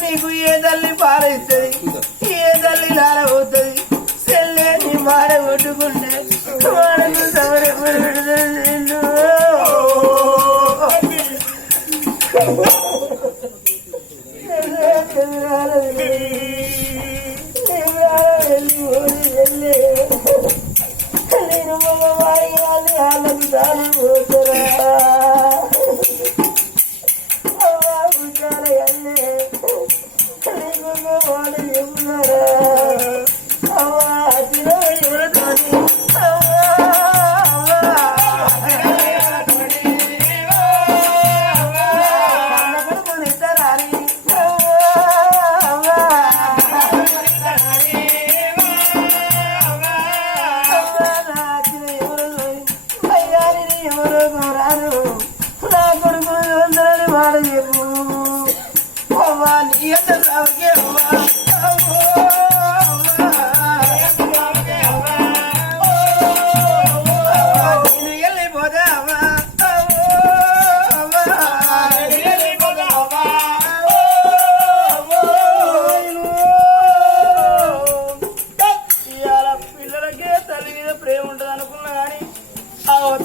నీకు ఏ తల్లి పాలవుతుంది ఏ తల్లి లారవుతుంది సెల్లే నీ మాట కొట్టుకుంటే మనకు నేను మగవారి వాళ్ళకి దాని పోతారా వాడు చెబుతారా అవ్వా అతిలో ఎవరితోని నా కొడుకు వాడు చెప్పు అవ్వా నీ ఎంత సాగే అవ్వా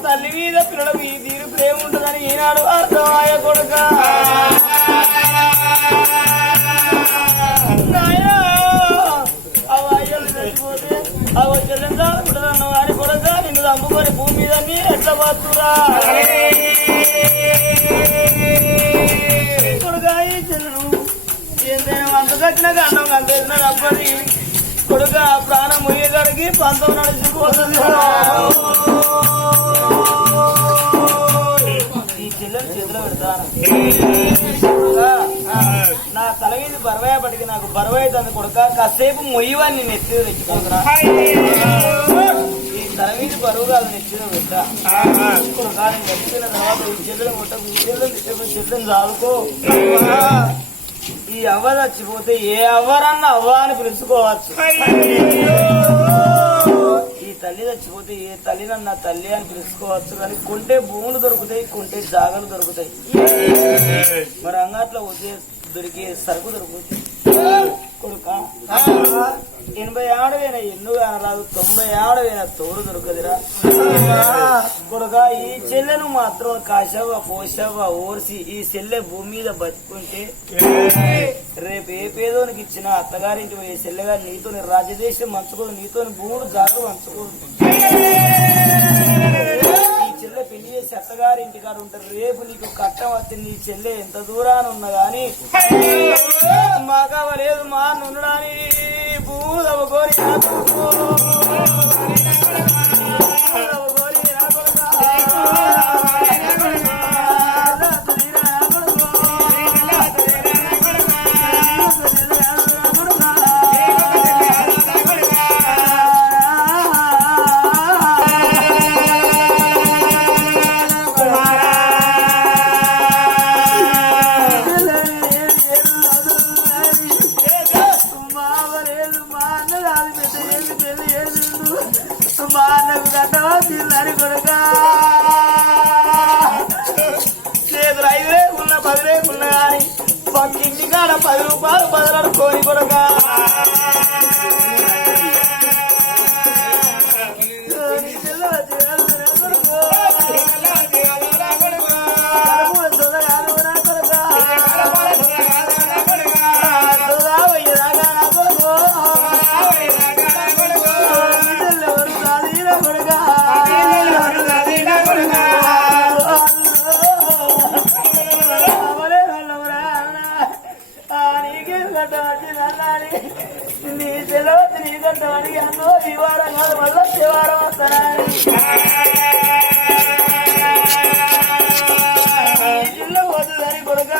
తల్లి మీద పిల్లల తీరు ప్రేమ ఉంటుందని ఈనాడు అర్థమాయ కొడుక అవాయిలు చచ్చిపోతే అవ చెల్లెందాలన్న వారి కొడుక నిన్ను చంపుకొని భూమి మీద నీ ఎట్లా బతురా కొడుక ఈ చెల్లెను ఏంటైనా అంత దక్కిన గండం అంత వెళ్ళిన తప్పది కొడుక ప్రాణం ముయ్యగాడికి పంతం నడిచిపోతుంది ఈ చెల్లెలు చేతిలో పెడతాను నా తల మీద బరువయ్యప్పటికి నాకు బరువు అవుతుంది కొడుక కాసేపు మొయ్యవాన్ని నేను ఎత్తి తెచ్చుకుంటున్నా ఈ తల మీద బరువు కాదు నెచ్చిలో పెట్టా కొడుక నేను గడిపిన తర్వాత ఈ చెల్లెలు ముట్టకు ఈ చెల్లెలు చాలుకో ఈ అవ్వ చచ్చిపోతే ఏ అవ్వరన్నా అవ్వ అని పిలుచుకోవచ్చు ఈ తల్లి చచ్చిపోతే ఏ తల్లినన్నా తల్లి అని పిలుచుకోవచ్చు కానీ కొంటే భూములు దొరుకుతాయి కొంటే జాగలు దొరుకుతాయి మరి అంగట్లో దొరికే సరుకు దొరుకుతాయి కొడుక 87 ఎన్ను కానరాదు 97 తోడు దొరకదురా కొడుక ఈ చెల్లెను మాత్రం కాశవ పోషవ ఓర్సి ఈ చెల్లె భూమి మీద బతుకుంటే రేపు ఏ పేదోనికి ఇచ్చిన అత్తగారింటి పోయే చెల్లెగా నీతోని రాజదేశం మంచుకోదు నీతోని భూములు జాగ్రత్త మంచుకోదు ఈ చెల్లె పెళ్లి చేసి అత్తగారింటి కాడ ఉంటారు రేపు నీకు కట్టం వస్తే నీ చెల్లె ఎంత దూరాన్ని ఉన్నా గాని మాకవలేదు మా నుండని భూములు అవ్వకోరి మా అన్నకు గడ్డవా తిన్నారు కొడుక చేతులు 5 రేపున్నా 10 రేపున్నా కానీ పక్కింటి కాడ 10 రూపాయలు బదులు కోరి కొడుక నీ తెలవద్దు నీ గంట అడిగి అన్నో ఈ వారం కాదు మళ్ళా శివారం వస్తానా పోతుందని కొడుక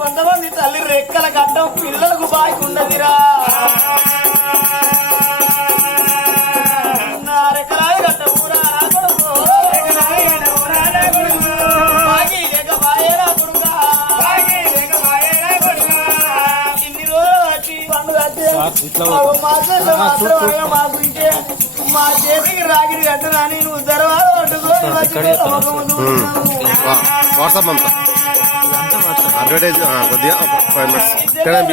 కొంతమంది తల్లి రెక్కల గడ్డం పిల్లలకు బాగుండదిరా నా రెక్కలాయ గడ్డ ఊరా కొడుకు బాగి లేక బాయేరా కొడుక ఇన్ని రోజులు వచ్చి పండుగ మాకు ఇంటే మా చేతికి రాగిరి కట్టరాని నువ్వు తర్వాత వాట్సాప్ అంతా అడ్వర్టైజ్ కొద్దిగా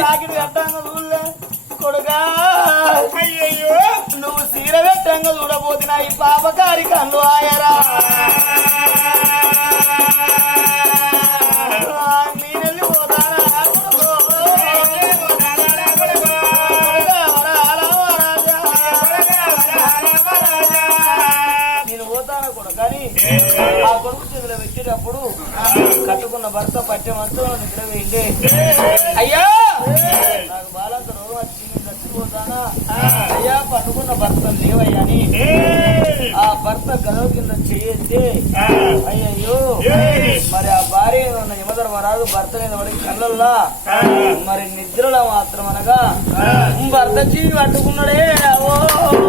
రాగిరి కట్టాను కొడుగా అయ్యో నువ్వు సీర పెట్టంగా చూడబోతున్నా ఈ పాపకారి కన్ను ఆయరా నేనెళ్ళి పోతానా నేను పోతానా కూడా కానీ ఆ కొడుకు చేతిలో పెట్టేటప్పుడు కట్టుకున్న భర్త పట్టెమంతా నిద్ర వేయండి అయ్యా నాకు బాలంత రోగం వచ్చింది చచ్చిపోతానా అయ్యా పట్టుకున్న భర్త లేవయ్యాని ఆ భర్త గదవ కింద చేస్తే అయ్యయ్యో మరి ఆ భార్య ఉన్న యమధర్మరాజు భర్త మీద పడి కళ్ళల్లా మరి నిద్రలో మాత్రం అనగా భర్త చీవి పట్టుకున్నాడే ఓ